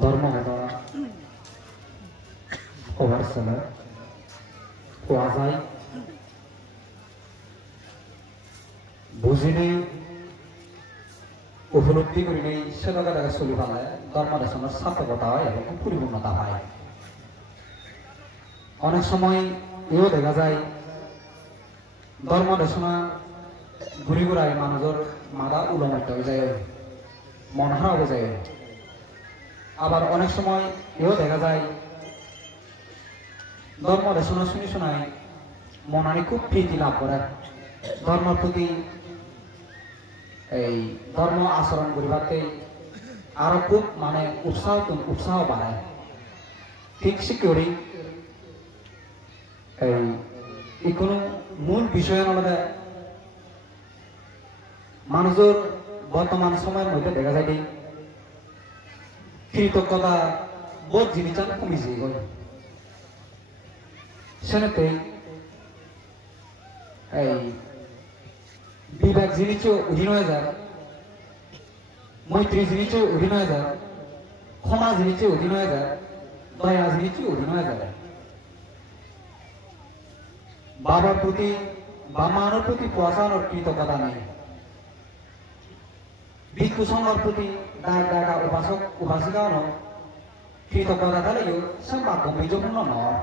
ধর্মকথা হবার সময় কোয়া যায় বুঝিনি উপলব্ধি করিনি সেটা দেখা চলি পালে ধর্মদেশনের সার্থকতা হয় এবং পরিপূর্ণতা হয়। অনেক সময় এও দেখা যায় ধর্মদেশনা ঘুরি ঘুরায় মানুষের মাথা উলমট হয়ে যায়, মন খারাপ হয়ে যায়। আবার অনেক সময় এও দেখা যায় ধর্ম দেশনা শুনি শোনায় মনানি খুব প্রীতি লাভ করে, ধর্মের প্রতি এই ধর্ম আচরণ করিবাতে আরো খুব মানে উৎসাহ বাড়ায়। ঠিক শিকড়ি এই কোনো মূল বিষয় নলে মানুষের বর্তমান সময়ের মধ্যে দেখা যায় কৃতজ্ঞতা বোধ জিনিস কমিছে গেল। সেনেতে এই বিবেক জিনিসও অধীন হয়ে যায়, মৈত্রী জিনিসও অধীন হয়ে যায়, ক্ষমা জিনিসও অধীন হয়ে যায়, দয়া জিনিসও অধীন হয়ে যায়। বাবার প্রতি বা মানব প্রতি পৌঁছানোর কৃতজ্ঞতা নেই, ভিক্ষু সংঘের প্রতি দায়িত্ব উপাসক উপাসিকাও কৃতজ্ঞতা থাকলেও সেবা গম্ভীর্যপূর্ণ নয়।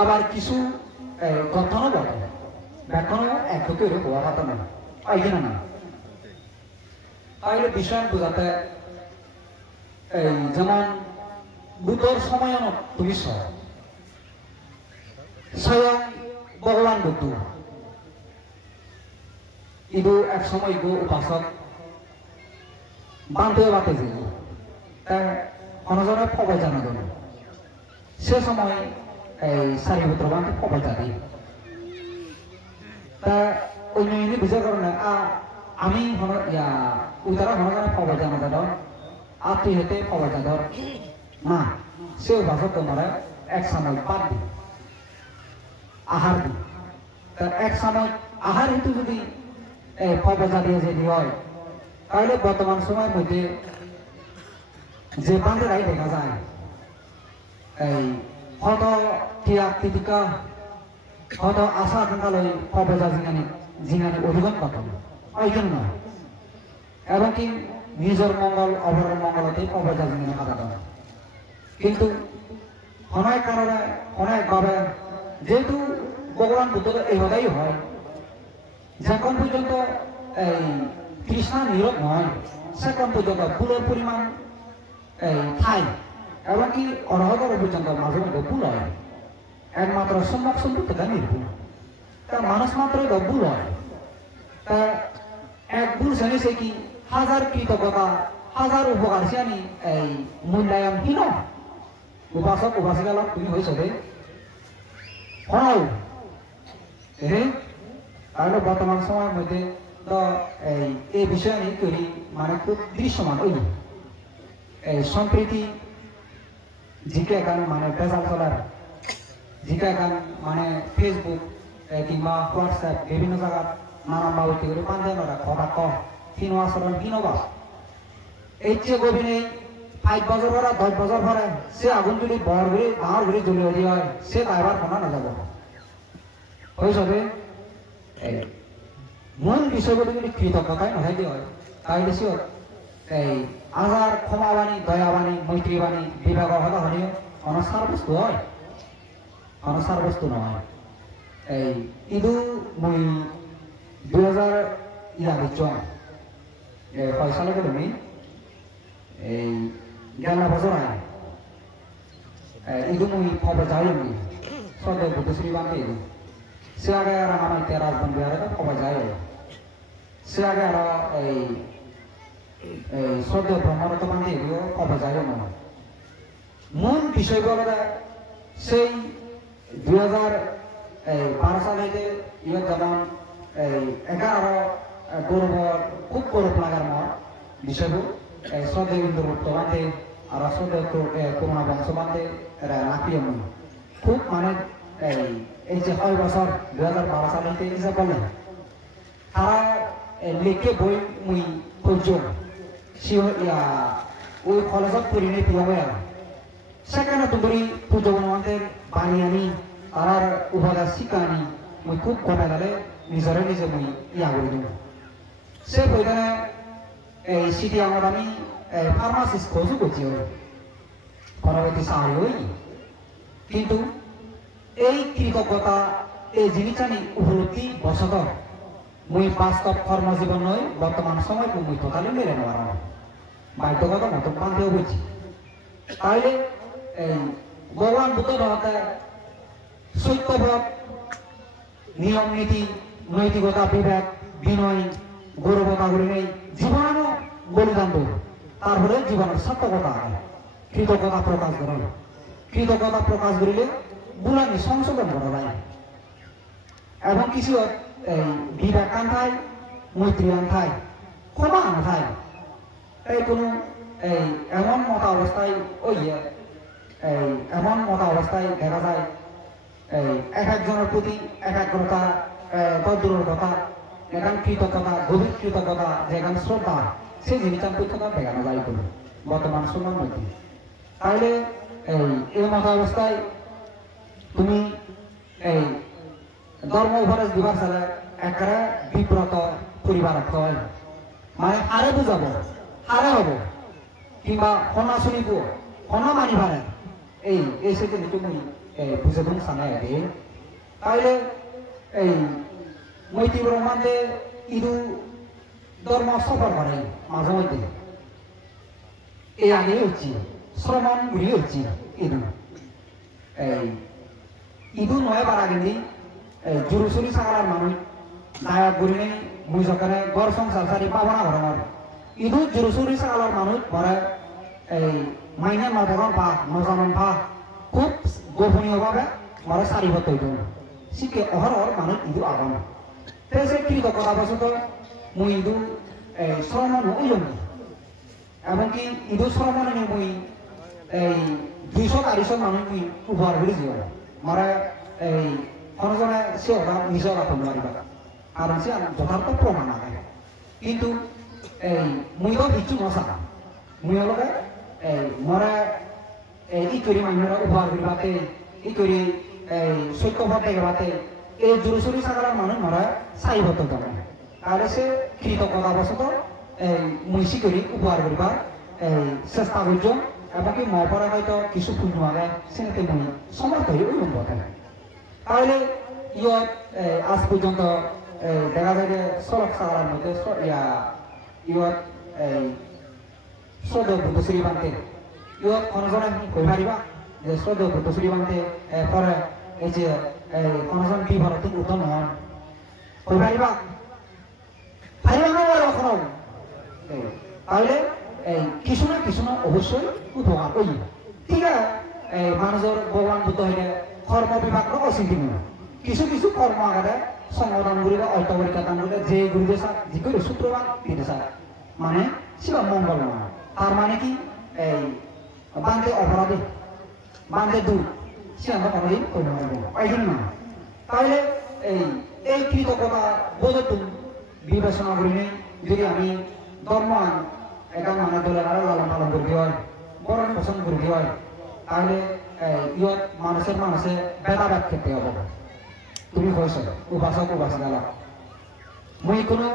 আবার কিছু গঠনও বটে, ব্যাখ্যানও একটুকে হওয়া কথা না পাইছে না। তাইলে বিষয় বোঝাতে যেমন বুদ্ধর সময় তুমি স্বয়ং ভগবান বুদ্ধ ইগো এক সময় ইগো উপাসক বান্ধব বাতে যে অনজনে ফবাই জানা গেল সে সময় এই সারিপুত্র বান্ধব ফবাই জানি তা অন্য বিচার করে না আমি উদারা হনজনে ফবাই জানা গেল আর তুই হেতে ফবাই জাদর না সে উপাসক তোমার এক সময় পাত দি আহার দি এক সময় আহার হেতু যদি ফবজা দিয়ে যদি হয় তাহলে বর্তমান সময়ের মধ্যে যে বান্ধবরাই দেখা যায় এই হত টিয়া কৃতিকা হত আশা আকাঙ্ক্ষালয় ফবজা জিঙানি অধিগম কথা ওইখানে নয়, এবং কি নিজের মঙ্গল অপরের মঙ্গলতে ফবজা জিঙানি কথা দেয়। কিন্তু অনেক কারণে অনেকভাবে যেহেতু ভগবান বুদ্ধ এই কথাই হয়, যখন পর্যন্ত এই কৃষ্ণা নীরব নয় সেখন পর্যন্ত ভুলের পরিমাণ ঠাই এবং কি অনহগর পর্যন্ত মাঝে মধ্যে ভুল হয়। একমাত্র সম্যক সম্পৃক্ততা নির্ভুল, তা মানুষ মাত্র ভুল হয়। তা এক ভুল জানিছে কি হাজার কৃতজ্ঞতা হাজার উপকার জানি এই মূল্যায়নহীন উপাসক উপাসিকালক তুমি হয়েছ রে হও তাহলে বর্তমান সময়ের মধ্যে তো এই বিষয় নিয়ে তৈরি মানে খুব দৃশ্যমান ওই এই সম্প্রীতি জিকে গান মানে বেজাল চলার জিকে গান মানে ফেসবুক কিংবা হোয়াটসঅ্যাপ বিভিন্ন জায়গার নানান বাবতি করে পাঞ্জাবরা কথা ক হীন আচরণ হীনবাস এই যে গভীরে 5 বছর পরে 10 বছর পরে সে আগুন যদি বড় ঘুরে বাহার ঘুরে জ্বলে দিয়ে হয় সে তাইবার শোনা না যাব হয়ে মূল বিষয়গুলো যদি কৃতজ্ঞতায় নহাই দিয়ে হয় তাহলে সে এই আজার ক্ষমাবাণী দয়াবাণী মৈত্রীবাণী বিভাগ হতা হলেও অনসার বস্তু হয়, অনসার বস্তু নয়। এই ইদু মই 2011 পয়সালে তুমি এই 11 বছর আয় ইদু মই খবর যাই আমি সদয় বুদ্ধশ্রী বান্ধে ইদু সে আগে আর আমার রাজবন বিহারে খবর যায় সে আগে আর এই সদয় ব্রহ্মরত বান্ধে এগুলো খবর যায় না। মূল বিষয় বলে সেই 2012 সালে ইয়ে যেমন এই 11 গৌরব খুব গৌরব লাগার মত বিষয়বোৰ সদয় ইন্দ্রগুপ্ত বান্ধে আর সদয় করুণা বংশ বান্ধে এরা রাখিয়ে খুব মানে এই যে 6 বছর 2012 সালে যে বললেন তারা লিখে বই মুই পড়ছ ওই কলেজত পড়ি নেই পিয়াবে সেখানে তুমি পুজো বনমান্তের বানিয়ে আনি তার উপাদান শিক্ষা আনি মুই খুব কমে গেলে নিজরে নিজে মুই করি দিব সে বইখানে এই সিটি আমার আমি ফার্মাসিস্ট কোর্সও করছি পরবর্তী সাহায্য হই কিন্তু এই কৃতজ্ঞতা এই জিনিসটা উপলব্ধি বসত মুই বাস্তব কর্মজীবন নয় বর্তমান সময় মুই টোটালি মেলে নেওয়ার বাধ্যগত মতো বান্ধেও বুঝছি তাহলে এই ভগবান বুদ্ধ ধরতে সত্যবোধ নিয়ম নীতি নৈতিকতা বিবেক বিনয় গৌরবতা করে নেই জীবনেরও বলিদান দেব তারপরে জীবনের সার্থকতা কৃতজ্ঞতা প্রকাশ করেন কৃতজ্ঞতা প্রকাশ করিলে বুলানি সংশোধন করা যায় এবং কিছু এই বিবেক আনথায় মৈত্রী আনথায় ক্ষমা আনথায় এই কোনো এই এমন মতা অবস্থায় এমন মতা অবস্থায় দেখা যায় এই এক একজনের প্রতি একাগ্রতা তদ্দূরতা এখান কৃতজ্ঞতা গভীর কৃতজ্ঞতা যেখান শ্রদ্ধা সেই জিনিসটা পৃথকতা দেখানো যায় কোনো বর্তমান সময়ের মধ্যে তাহলে এই মতা অবস্থায় তুমি এই ধর্ম উপদেশ দিবার ছাড়া একেবারে বিব্রত পরিবার হয় মানে হারে বুঝাব হারে হব কিংবা হনা শুনিব হনা মানি ভারে এই সেটা তুমি বুঝে তুমি সামনে আগে তাহলে এই মৈত্রী ব্রহ্মাণ্ডে ইদু ধর্ম সফর করে মাঝে মধ্যে এই আগে হচ্ছি শ্রমণ ঘুরি হচ্ছি ইদু ইদু নয় বার আগে জুরুসুরি সাগরার মানুষ দায়া ঘুরি নেই মুই সকালে ঘর সংসার সারি পাবো না ঘর ইদু জুরুসুরি সাগরার মানুষ ঘরে এই মাইনে নজন পা নজনন পা খুব গোপনীয়ভাবে ঘরে সারিবদ্ধ হইত শিখে অহরহর মানুষ ইদু আগাম সে কৃতজ্ঞতা বশত মুই ইদু শ্রমণ হইলাম এমনকি ইদু শ্রমণ নিয়ে মুই এই 200-400 মানুষ মুই উপহার করে দিব মারা এই অনেকজনে সে ওরা নিজে ওরা করতে পারিবা কারণ সে যথার্থ প্রমাণ আছে কিন্তু এই মুই তো ইচ্ছু নসা মুই হলো এই মরা ই করি মানুষরা উপহার করিবাতে ই করি এই সত্যভাব দেখাবাতে এই জুরুসুরি সাগরের মানুষ মরা সাইবদ্ধ করে তাহলে সে কৃতজ্ঞতা বশত এই মুইসি করি উপহার করিবার এই চেষ্টা করছ এমনকি মপরে হয়তো কিছু পুণ্য আগে সেটাতে মুই সমর্থ হয়ে ওই কথা তাহলে ইয়ত আজ পর্যন্ত দেখা যায় যে সড়ক সাগরের মধ্যে ইয়ত এই শ্রদ্ধ বুদ্ধশ্রী বান্তে ইয়ত অনজনে কই পারিবা যে শ্রদ্ধ বুদ্ধশ্রী বান্তে পরে এই যে অনজন বিভারত উত্তম হন কই পারিবা পারিবা না এখন তাহলে এই কিছু না অবশ্যই উপকার করি ঠিক আছে মানুষের ভগবান বুদ্ধ হইলে কর্ম বিভাগ অচিন্তি কিছু কর্ম আগে সংগঠন গুলি অল্প পরীক্ষা দান করলে যে গুরুদেব স্যার যে করে সূত্রবান দিতে স্যার মানে সেটা মঙ্গল নয় তার মানে কি এই বান্ধে অপরাধী বান্ধে দূর সে আমরা কোনোদিন করে এই জন্য না তাহলে এই কৃতজ্ঞতা বোধতুন বিবেচনা করি নেই যদি আমি ধর্ম এটা মানে দলের আরো লালন পালন করতে হয় বড় পছন্দ করতে হয় তাহলে ইয়ত মানুষের ভেদাভেদ খেতে হবে তুমি কইছ উপাসক উপাসিকা মুই কোনো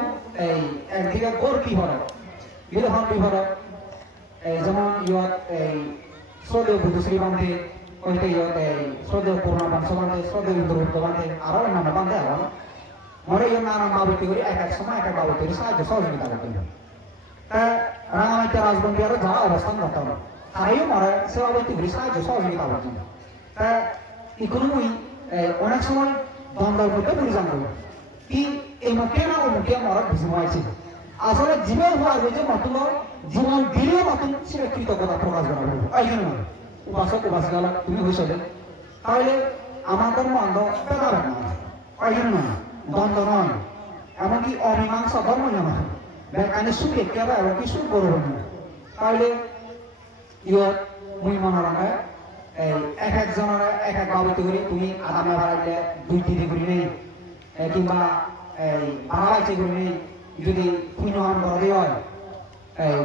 এই একদিকে গোর বিভরক বিরহন বিভরক যেমন ইয়ত এই শ্রদ্ধেয় বুদ্ধশ্রী বান্ধে কইতে ইয়ত এই শ্রদ্ধেয় পূর্ণবাংশ বান্ধে শ্রদ্ধেয় ইন্দ্রগুপ্ত বান্ধে আরো অন্যান্য বান্ধে আরো মরে ইয়ে নানান বাবতি করি এক এক সময় এক এক বাবতি করি সাহায্য সহযোগিতা করতে তা রাঙামাটিয়া রাজবন্দী আরো যারা অবস্থান করতে হবে তারাইও মরে সেবা বাবতি করি সাহায্য সহযোগিতা করতে তা ইকোনমি অনেক সময় দ্বন্দ্বের মধ্যে পরিচান করবো কি এই মুখে না ও মুখে মরা বুঝে হয়েছে আসলে জীবন হওয়ার হয়েছে নতুন জীবন দিলেও নতুন সেটা কৃতজ্ঞতা প্রকাশ করা হবে এই জন্য উপাসক উপাসিকা তুমি হয়েছিলে তাহলে আমাদের মন্দ ভেদাভেদ নয় এই জন্য দ্বন্দ্ব নয় এমনকি অমীমাংসা ধর্ম নয় বেকানে সুখে কেবা এমনকি সুখ করবো না তাহলে ইয়ত মুই মনে রাখে এক একজনের এক এক বাবতি করে তুমি আদামে বাড়াইলে 2-3 করে নেই কিংবা বাড়াইছে করে নেই যদি পুণ্যহান করা হয়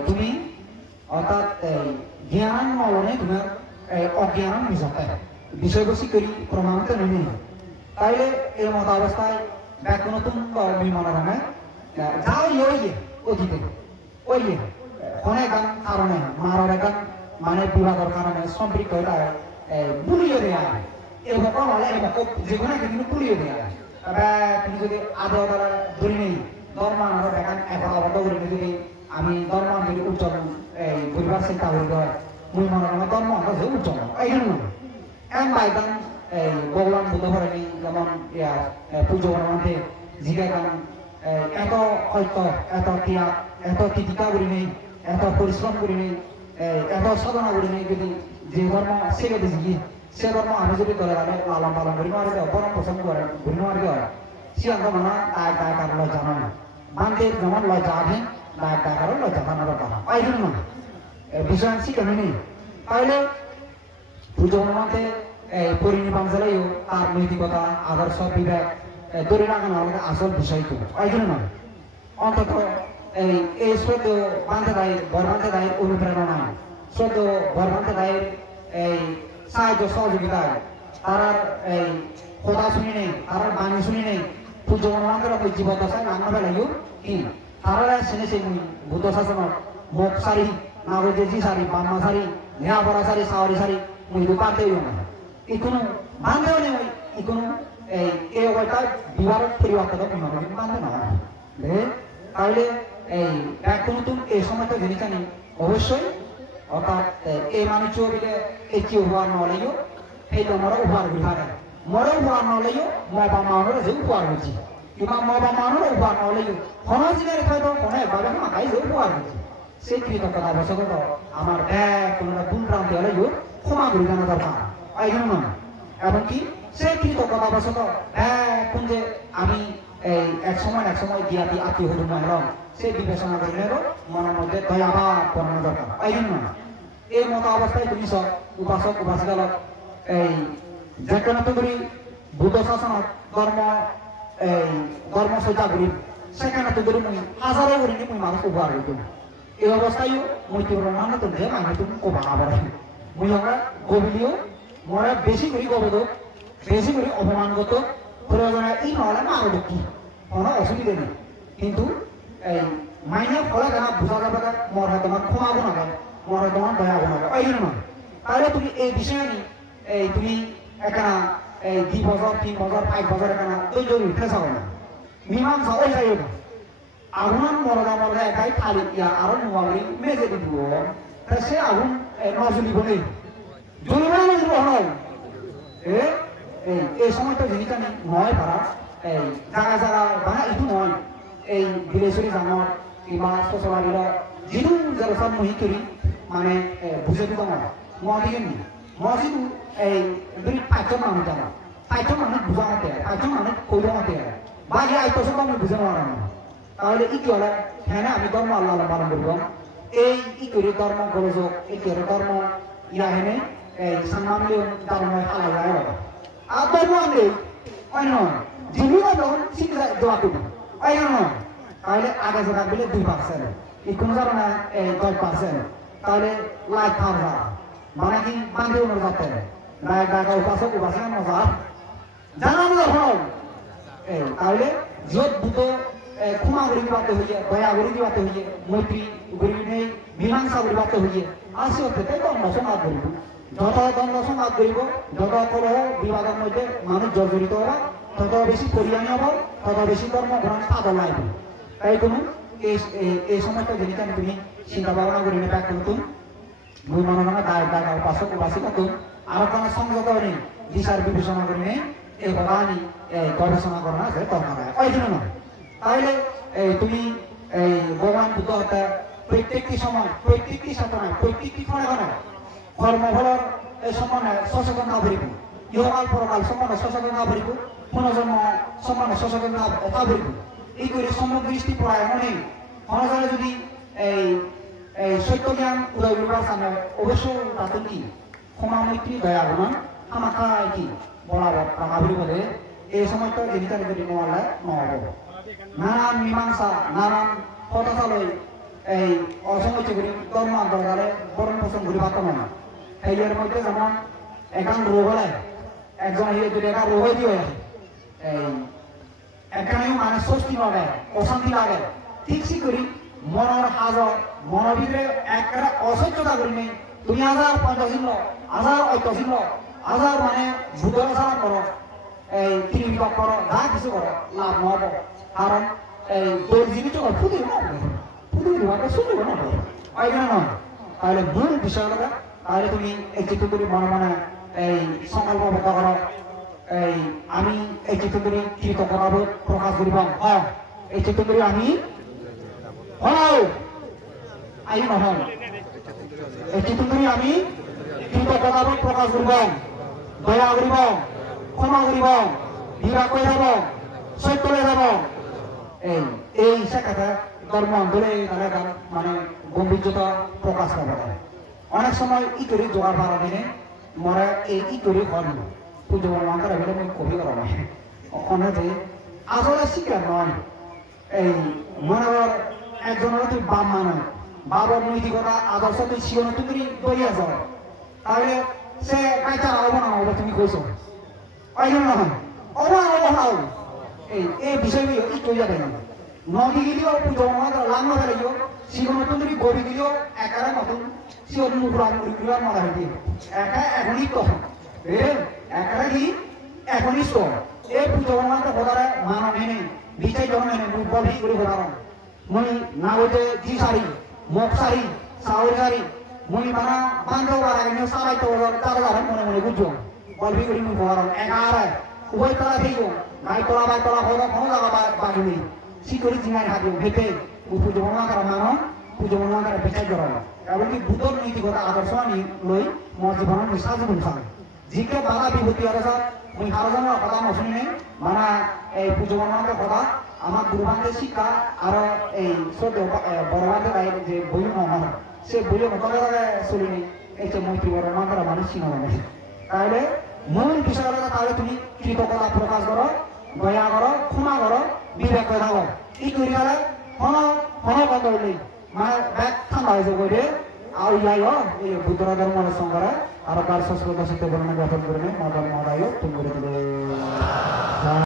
তুমি অর্থাৎ জ্ঞান নলনে তোমার অজ্ঞান মিশাতে বিষয়বস্তু করি প্রমাণিত নেই তাইলে এই মত অবস্থায় ব্যাকরণতুম বিমানরমে যাও ইয়ে অতীতে ওই অনেক কারণে মারার গান মানে বিবাদের কারণে সম্পৃক্ত হয়ে বুলিয়ে দেয়া এই সকল হলে এই যেগুলো কিন্তু বুলিয়ে দেয়া তবে তুমি যদি আদৌ দ্বারা ধরে নেই ধর্মান আরো দেখান এখন আবদ্ধ করে যদি আমি ধর্মান যদি উচ্চারণ এই পরিবার চিন্তা করি হয় মুই মনে হয় ধর্ম আমরা যে উচ্চারণ এই জন্য এম বাইগান এই ভগবান বুদ্ধ ধরেনি যেমন পুজো মধ্যে জিগা গান এত হয়তো এত ত্যাগ এত তিতিকা করি নেই এত পরিশ্রম করি নেই এত সাধনা করি নেই যদি যে ধর্ম ছেড়ে দিয়েছি সে ধর্ম আমি যদি দলে লালন পালন করি মারি দেওয়া পরম পছন্দ করে ঘুরি মারি দেওয়া সিয়ান্ত মানা দায় দায় কারণ লজ্জা নয় বান্ধে যেমন লজ্জা আগে দায় দায় কারণ লজ্জা থানার কথা এই জন্য বিষয় শিখে নেই তাইলে পুজো মধ্যে পরিনির্বাণ চালাইও তার নৈতিকতা আদর্শ বিবেক ধরে রাখানো আমাদের আসল বিষয় তো এই জন্য নয় অন্তত এই শ্রদ্ধ বান্ধে দায়ের বরবান্ধে দায়ের অনুপ্রেরণা নাই শ্রদ্ধ বরবান্ধে দায়ের এই সাহায্য সহযোগিতায় তারার এই কথা শুনি নেই তারার বাণী শুনি নেই পুজো মনোমান্তের ওই জীবদশায় নানা বেলাইও কি তারা শুনেছে বুদ্ধ শাসনের মুখ সারি নাগরজি সারি বাম্মা সারি নেহা বড়া সারি সাওয়ারি সারি মুই পারতেও না ইকুনো বান্ধেও নেই ইকুনো এই ওইটা বিবাহের পরিবর্তন বান্ধে না তাহলে এই এখন নতুন এই সময়টা জিনিস জানি অবশ্যই অর্থাৎ এই মানুষ বিলে এই কি উপহার নলেও এই তোমারও উপহার বিভাগ মরে উপহার নলেও মবা মানর যে উপহার হচ্ছে কিংবা মবা মানর উপহার নলেও কোনো জিনিস হয়তো কোনো একভাবে মাথায় যে উপহার হচ্ছে সেই কৃতজ্ঞতা আবশ্যকত আমার কোনো ভুল প্রান্তি হলেও ক্ষমা করে জানা দরকার এই জন্য এমনকি সেই কৃতজ্ঞতা আবশ্যক কোন যে আমি এই এক সময় দিয়াদি আত্মীয় হল মহরম সেই বিবেচনা করলে মনের মধ্যে দয়াভাব করানো দরকার এই জন্য এই মতো অবস্থায় তুমি সব উপাসক উপাসিকালক এই যেখানে করি বুদ্ধ শাসনত ধর্ম সজ্জা করি সেখানে তো করি মুই হাজারো করি মুই মানুষ উপহার হইতো এই অবস্থায়ও মুই তোর মানে তো যে মানে তুমি কোবা আবার মুই আমরা গভীরিও মরা বেশি করি গবেদ বেশি করি অপমানগত প্রয়োজনে এই নহলে মারো কি কোনো অসুবিধা নেই কিন্তু এই মাইনে ফলে কেন বোঝা যাবে মর হয় তোমার ক্ষমাবো না মর হয় তোমার দয়া হবো না এই জন্য তাহলে তুমি এই বিষয়ে নি এই তুমি এখানা এই 2 বছর 3 বছর 5 বছর এখানা ধৈর্য উঠে যাবে না মীমাংসা ওই যাই না আগুন মরদা একাই খালি ইয়া আরো নোয়াবি মেজে দিব তা সে আগুন নজলিব নেই জ্বলিব না জ্বলিব হয় এই সময়টা জিনিসটা নয় পারা এই জায়গায় বানা ইটু নয় এই বিলেশ্বরী জামর কিংবা শোষবাড়ির যিটো জলসাদ মহি করি মানে বুঝে দিত না মহিগে নি মহিদু এই যদি 5জন মানুষ জানা 5জন মানুষ বুঝা মতে 5জন মানুষ কইল মতে বাকি 8 আমি বুঝে নেওয়া না তাহলে ই কি হলে হ্যাঁ আমি ধর্ম আল্লাহ পালন করব এই ই করে ধর্ম গরজক এই করে ধর্ম ইয়া হেনে এই সামনামলি ধর্ম হালা যায় আর ধর্ম আমি অন্য জীবিকা যখন শিখে দোয়া করব এই জন্য তাহলে আগে যে রাখলে 2% এই কোন কারণে 10% তাহলে লাইফ থাকা মানে কি বান্ধে উন্নত যাতে লাইফ টাকা উপাসক উপাসনা মজা জানানো যখন তাহলে যত দুটো ক্ষমা করি দিবাতে হইয়ে দয়া করি দিবাতে হইয়ে মৈত্রী করি নেই মীমাংসা করিবাতে হইয়ে আসি হতে দ্বন্দ্ব সমাজ করিব যত দ্বন্দ্ব সমাজ করিব যত কলহ বিবাদের মধ্যে মানুষ জর্জরিত হওয়া তত বেশি পরিয়ানি হব তত বেশি কর্ম গ্রহণ পাদল লাগবে তাই কোনো এই সময়টা জিনিস আমি তুমি চিন্তা ভাবনা করি না ব্যাখ্যা নতুন দুই মনোরমা দায় দায় উপাসক উপাসিক নতুন আর কোনো সংযত নেই বিচার বিবেচনা করি নেই এই বাণী গবেষণা করা আছে দরকার হয় ওই জন্য নয় তাহলে তুমি এই ভগবান বুদ্ধ হত্যা প্রত্যেকটি সময় প্রত্যেকটি সাধনায় প্রত্যেকটি ক্ষণে ক্ষণে কর্মফলের এই সম্মানে সচেতন না করিব ইহকাল পরকাল সম্মানে সচেতন না করিব পুনর্জন্ম সম্মানে সচেতন না করিব এই করে সমদৃষ্টি পড়ায় এমনই সমাজে যদি এই সত্য জ্ঞান উদয় করবার সামনে অবশ্যই তাতে কি ক্ষমা মৈত্রী দয়া গুণান আমাকায় কি বরাবর রাখাবি বলে এই সময়টা জিনিসটা যদি নোয়ালে নহব নানান মীমাংসা নানান হতাশালৈ এই অসময় করি ধর্ম আন্দোলনে বরণ পোষণ ঘুরে পারতাম না এর মধ্যে যেমন একান রোগ হলে একজন যদি একটা রোগ দিয়ে এই এখানেও মানে স্বস্তি লাগে অশান্তি লাগে ঠিক সে করি মনের হাজর মনের ভিতরে একটা অসহ্যতা করি নেই তুমি হাজার পঞ্চাশিন হাজার ঐতিহ্য হাজার মানে ভূতল সারা করো এই তিনি বিভাগ করো যা কিছু করো লাভ নহব কারণ এই তোর জীবিত ফুটি না ফুটি বিভাগটা শুনবে না ওই জন্য নয় তাহলে মূল বিষয় হলো তাহলে তুমি এই চিত্রগুলি মনে মনে এই সংকল্পবদ্ধ করো এই আমি এই চিত্রগুলি কৃতজ্ঞতাবোধ প্রকাশ করিব এই চিত্রগুলি আমি হও আই নহল এই চিত্রগুলি আমি কৃতজ্ঞতাবোধ প্রকাশ করিব দয়া করিব ক্ষমা করিব বিভাগ করে যাব সত্য করে যাব এই শেখাটা ধর্ম আন্দোলনে তাহলে মানে গম্ভীর্যতা প্রকাশ করা যায় অনেক সময় ই করে জোগাড় বাড়া দিনে মরা এই ই করে হল পুজো মাঙ্গার বলে মই কবি করা নয় অনেকে আসলে শিকার নয় এই মনে কর একজনের তুই বাপ মানে বাবার নৈতিকতা আদর্শ তুই শিওন তুমি দইয়া যাও তাহলে সে কাইটা হবো না হবো তুমি কইছো ওই জন্য নহয় অভাব এই বিষয়গুলো একটু যাবে না নদী গিয়েও পুজো মাঙ্গার লাঙ্গ ফেলেও শিওন তুমি গড়ি দিলেও একারে মতন শিওন মুখরা মুখরা মারা দিয়ে একা এখনই তো একারে কি এখনই তো এই পুজো মাঙ্গার হদারে মানব মেনে বিচাই জন মেনে মুখ বলি করে হদারণ মই না হইতে জি সারি মুখ সারি সাউরি সারি মই মানা বান্ধব বাড়াইনে সারাই তো তার যারা মনে মনে বুঝছো বলবি করি মুখ হদারণ একারে উভয় তলা থেইব গাই তলা বাই তলা হলো কোনো জায়গা বাগিনি সি করে জিঙাই হাতিও ভেটে পুজো মাঙ্গার মানো পুজো মাঙ্গার বিচাই জড়ানো এমনকি ভূতর নৈতিকতা আদর্শ আনি লৈ মোৰ জীৱনৰ নিশা জীৱন খাম যিকে বাধা বিভূতি আছে মই হারজনের কথা নশুনে মানে এই পুজো মাঙ্গার কথা আমার গুরুবান্ধের শিক্ষা আর এই ছোট বড়বান্ধের যে বই মহান সে বইয়ের মোকাবেলা চলিনি এই যে মৈত্রী বড় মাঙ্গার মানুষ চিনা লাগে তাহলে মূল বিষয় হলো তাহলে তুমি কৃতজ্ঞতা প্রকাশ করো দয়া করো ক্ষমা করো বিবেক করে থাকো ই করি গেলে হন বন্ধ হইলি মানে ব্যাগ ঠান্ডা হয়েছে করে আর যাই এই বুদ্ধরা ধর্মের সঙ্গে আর তার সংস্কৃত সাথে বর্ণনা জ্ঞাপন করে মদন মহারায় তুমি করে